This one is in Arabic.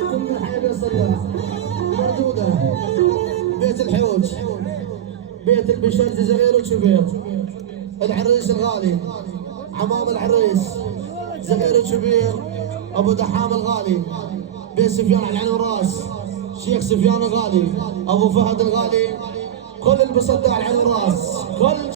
كل حاجه صلاح موجوده. بيت الحوج، بيت البشر، زغير وشبير. العريس الغالي، حمام العريس، زغير وشبير، ابو دحام الغالي، بيت سفيان على العين والراس، شيخ سفيان الغالي، ابو فهد الغالي، كل البسطة على العين والراس، كل